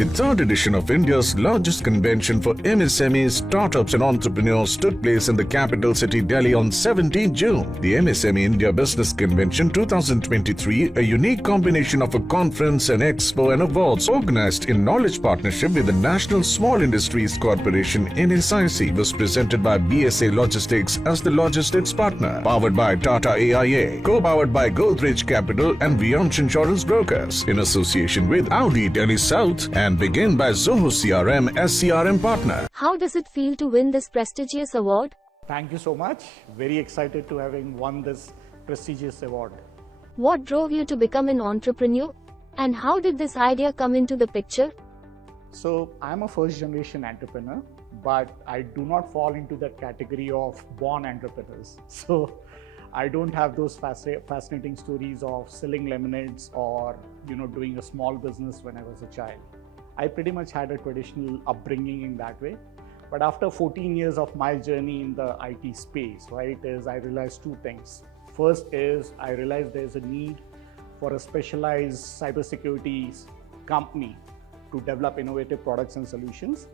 The third edition of India's largest convention for MSMEs, startups and entrepreneurs took place in the capital city Delhi on 17 June. The MSME India Business Convention 2023, a unique combination of a conference, an expo and awards organized in knowledge partnership with the National Small Industries Corporation NSIC, was presented by BSA Logistics as the logistics partner, powered by Tata AIA, co-powered by Godrej Capital and Viansh Insurance Brokers, in association with Audi Delhi South, and begin by Zoho CRM as CRM partner. How does it feel to win this prestigious award? Thank you so much. Very excited to having won this prestigious award. What drove you to become an entrepreneur? And how did this idea come into the picture? So I'm a first generation entrepreneur, but I do not fall into the category of born entrepreneurs. So I don't have those fascinating stories of selling lemonades or doing a small business when I was a child. I pretty much had a traditional upbringing in that way. But after 14 years of my journey in the IT space, I realized two things. First is I realized there's a need for a specialized cybersecurity company to develop innovative products and solutions.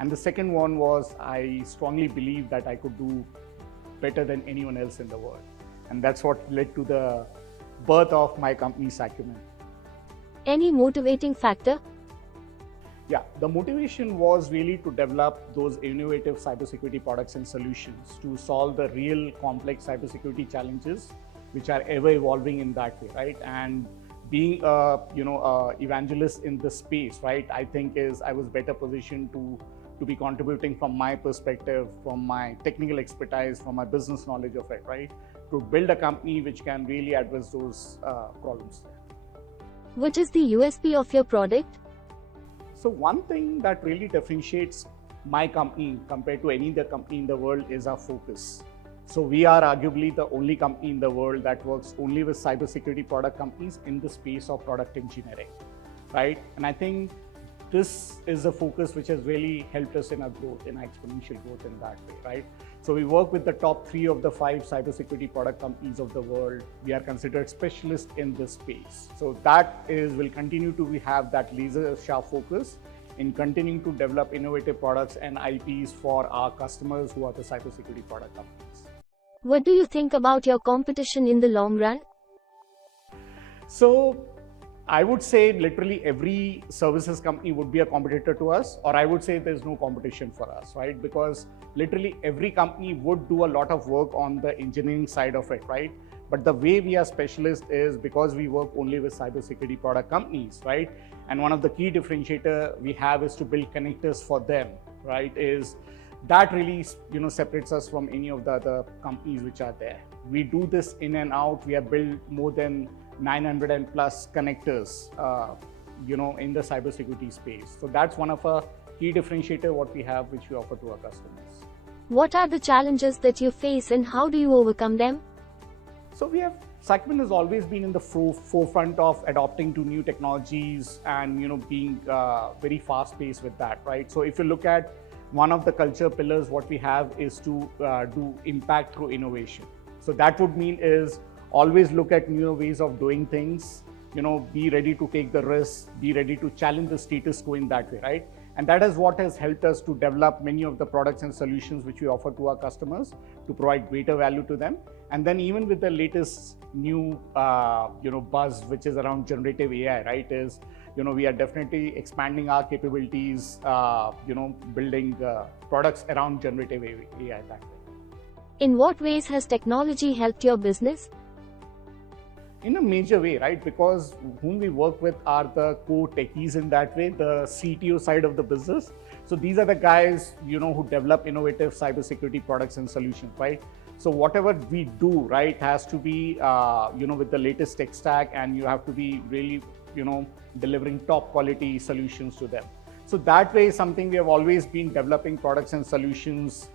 And the second one was I strongly believed that I could do better than anyone else in the world. And that's what led to the birth of my company, Sacumen. Any motivating factor? Yeah, the motivation was really to develop those innovative cybersecurity products and solutions to solve the real complex cybersecurity challenges, which are ever evolving in that way, right? And being a evangelist in this space, right? I think I was better positioned to be contributing from my perspective, from my technical expertise, from my business knowledge of it, right? To build a company which can really address those problems. What is the USP of your product? So one thing that really differentiates my company compared to any other company in the world is our focus. So we are arguably the only company in the world that works only with cybersecurity product companies in the space of product engineering, right? And I think this is a focus which has really helped us in our growth, in our exponential growth in that way, right? So we work with the top 3 of the 5 cybersecurity product companies of the world. We are considered specialists in this space. So will continue to have that laser sharp focus in continuing to develop innovative products and IPs for our customers who are the cybersecurity product companies. What do you think about your competition in the long run? So I would say literally every services company would be a competitor to us, or I would say there's no competition for us, right? Because literally every company would do a lot of work on the engineering side of it, right? But the way we are specialists is because we work only with cybersecurity product companies, right? And one of the key differentiator we have is to build connectors for them, right? Is that really separates us from any of the other companies which are there. We do this in and out. We have built more than 900 and plus connectors, in the cybersecurity space. So that's one of a key differentiator what we have, which we offer to our customers. What are the challenges that you face and how do you overcome them? So Sacumen has always been in the forefront of adopting to new technologies and being very fast paced with that, right? So if you look at one of the culture pillars, what we have is to do impact through innovation. So that would mean is always look at new ways of doing things, be ready to take the risks, be ready to challenge the status quo in that way, right? And that is what has helped us to develop many of the products and solutions which we offer to our customers to provide greater value to them. And then even with the latest new, buzz, which is around generative AI, right? We are definitely expanding our capabilities, building products around generative AI that way. In what ways has technology helped your business? In a major way, right? Because whom we work with are the core techies in that way, the CTO side of the business. So these are the guys, who develop innovative cybersecurity products and solutions, right? So whatever we do, right, has to be, with the latest tech stack, and you have to be really, delivering top quality solutions to them. So that way is something we have always been developing products and solutions,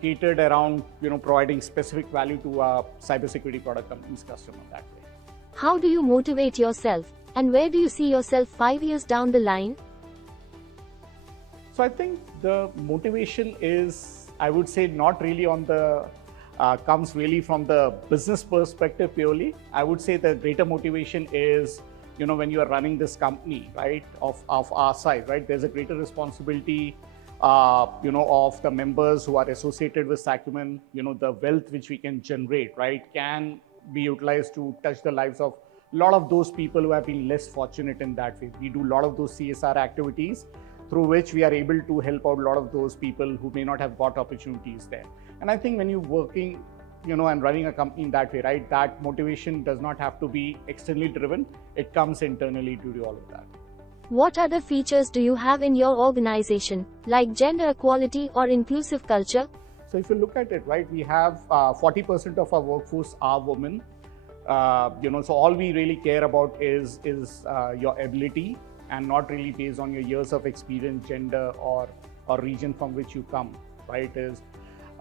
catered around, providing specific value to our cybersecurity product companies' customer that way. How do you motivate yourself? And where do you see yourself 5 years down the line? So I think the motivation is, I would say, not really on the, comes really from the business perspective purely. I would say the greater motivation is when you are running this company, right, of our size, right, there's a greater responsibility, of the members who are associated with Sacumen. The wealth which we can generate, right, can be utilized to touch the lives of a lot of those people who have been less fortunate in that way. We do a lot of those CSR activities through which we are able to help out a lot of those people who may not have got opportunities there. And I think when you're working, and running a company in that way, right, that motivation does not have to be externally driven. It comes internally due to all of that. What other features do you have in your organization, like gender equality or inclusive culture? So if you look at it, right, we have 40% of our workforce are women. So all we really care about is your ability, and not really based on your years of experience, gender, or region from which you come, right?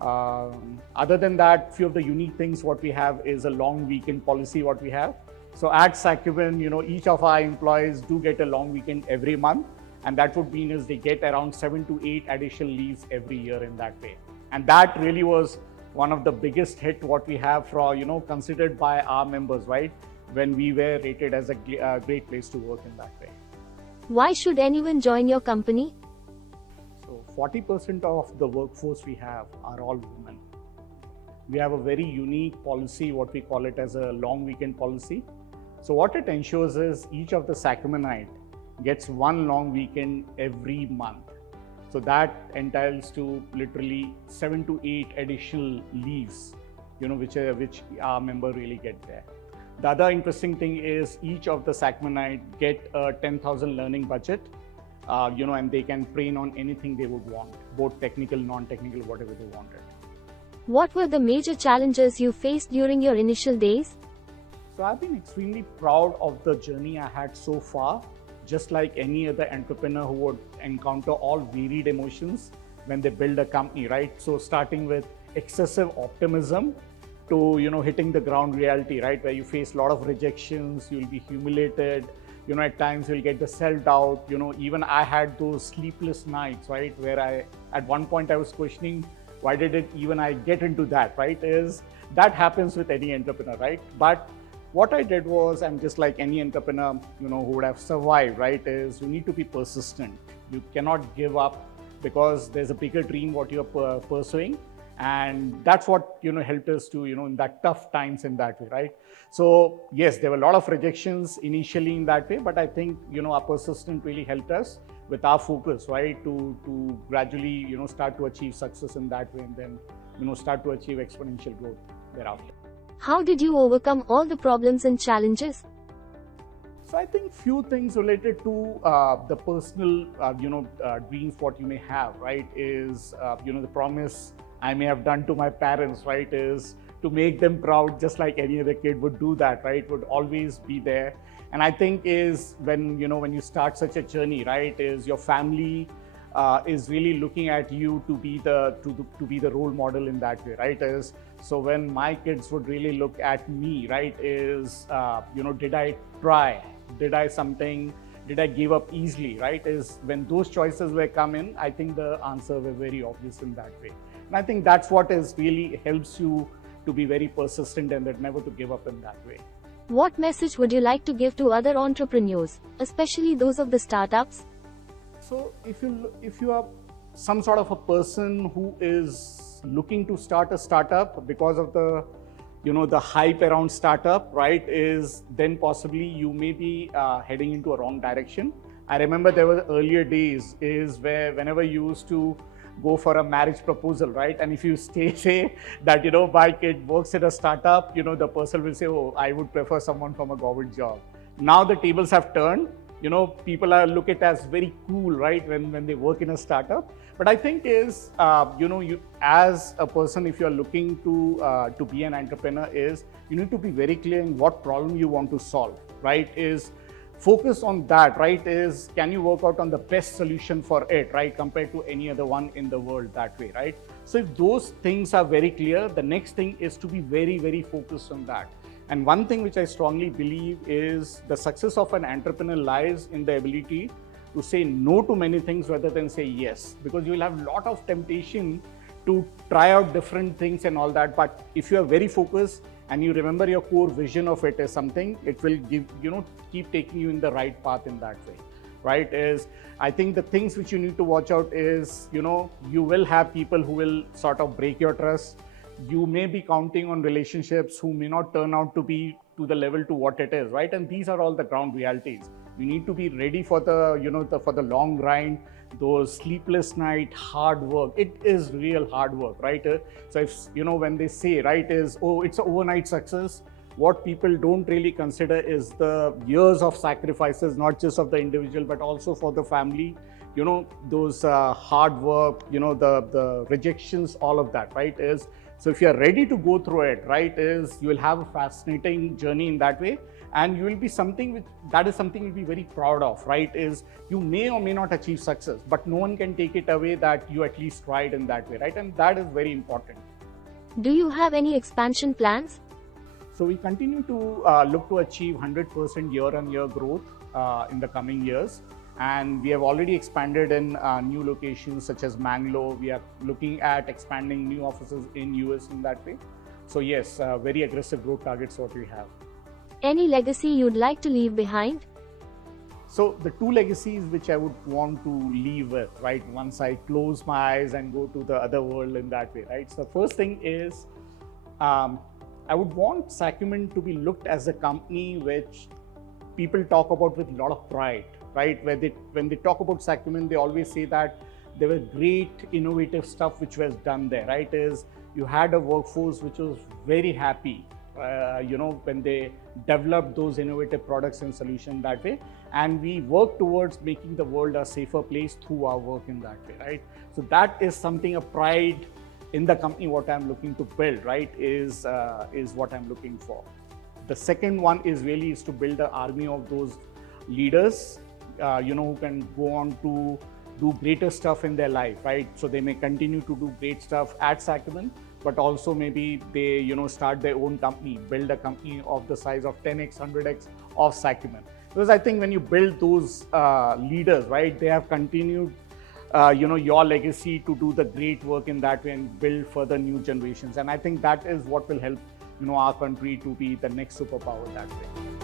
Other than that, few of the unique things what we have is a long weekend policy what we have. So at Sacumen, each of our employees do get a long weekend every month, and that would mean is they get around 7 to 8 additional leaves every year in that way. And that really was one of the biggest hit what we have for, considered by our members, right, when we were rated as a great place to work in that way. Why should anyone join your company? So 40% of the workforce we have are all women. We have a very unique policy, what we call it as a long weekend policy. So what it ensures is each of the Sacumenite gets one long weekend every month. So that entails to literally 7 to 8 additional leaves, which our member really get there. The other interesting thing is each of the Sacumenite get a 10,000 learning budget, and they can train on anything they would want, both technical, non-technical, whatever they wanted. What were the major challenges you faced during your initial days? So I've been extremely proud of the journey I had so far. Just like any other entrepreneur who would encounter all varied emotions when they build a company, right? So starting with excessive optimism to, hitting the ground reality, right? Where you face a lot of rejections, you'll be humiliated, at times you'll get the self-doubt, even I had those sleepless nights, right? Where at one point I was questioning, why did I get into that, right? That happens with any entrepreneur, right? But what I did was, and just like any entrepreneur, who would have survived, right, is you need to be persistent. You cannot give up because there's a bigger dream what you're pursuing. And that's what, helped us to, in that tough times in that way, right? So yes, there were a lot of rejections initially in that way, but I think, our persistence really helped us with our focus, right, to gradually, start to achieve success in that way, and then, start to achieve exponential growth thereafter. How did you overcome all the problems and challenges? So I think few things related to the personal, dreams what you may have, right, is, the promise I may have done to my parents, right, is to make them proud, just like any other kid would do that, right, would always be there. And I think is when you start such a journey, right, is your family is really looking at you to be the role model in that way, right? So when my kids would really look at me, right, is did I try? Did I give up easily, right? Is when those choices were come in, I think the answer were very obvious in that way. And I think that's what really helps you to be very persistent and that never to give up in that way. What message would you like to give to other entrepreneurs, especially those of the startups? So if you are some sort of a person who is looking to start a startup because of the the hype around startup, right, is then possibly you may be heading into a wrong direction. I remember there were earlier days is where whenever you used to go for a marriage proposal, right, and if you say that my kid works at a startup, the person will say, oh, I would prefer someone from a government job. Now the tables have turned. People are look at as very cool, right, when they work in a startup. But I think is, you as a person, if you are looking to be an entrepreneur, is you need to be very clear in what problem you want to solve, right? Is focus on that, right? Is can you work out on the best solution for it, right, compared to any other one in the world that way, right? So if those things are very clear, the next thing is to be very, very focused on that. And one thing which I strongly believe is the success of an entrepreneur lies in the ability to say no to many things rather than say yes, because you will have a lot of temptation to try out different things and all that. But if you are very focused, and you remember your core vision of it is something, it will give, keep taking you in the right path in that way, right? I think the things which you need to watch out is, you will have people who will sort of break your trust. You may be counting on relationships who may not turn out to be to the level to what it is, right? And these are all the ground realities. You need to be ready for the, for the long grind, those sleepless night, hard work. It is real hard work, right? So if, when they say, right, it's an overnight success, what people don't really consider is the years of sacrifices, not just of the individual, but also for the family, those hard work, the rejections, all of that, right? So if you're ready to go through it, right, you will have a fascinating journey in that way, and you will be something you'll be very proud of, right? You may or may not achieve success, but no one can take it away that you at least tried in that way, right? And that is very important. Do you have any expansion plans? So we continue to look to achieve 100% year-on-year growth in the coming years. And we have already expanded in new locations such as Mangalore. We are looking at expanding new offices in US in that way. So yes, very aggressive growth targets what we have. Any legacy you'd like to leave behind? So the two legacies which I would want to leave with, right, once I close my eyes and go to the other world in that way, right? So the first thing is, I would want Sacumen to be looked as a company which people talk about with a lot of pride, right? When they talk about Sacumen, they always say that there were great innovative stuff which was done there, right? You had a workforce which was very happy, when they developed those innovative products and solutions that way. And we work towards making the world a safer place through our work in that way, right? So that is something, a pride in the company, what I'm looking to build, right, is what I'm looking for. The second one is to build an army of those leaders, who can go on to do greater stuff in their life, right? So they may continue to do great stuff at Sacumen, but also maybe they, start their own company, build a company of the size of 10x, 100x of Sacumen. Because I think when you build those leaders, right, they have continued, your legacy to do the great work in that way and build further new generations. And I think that is what will help, our country to be the next superpower that way.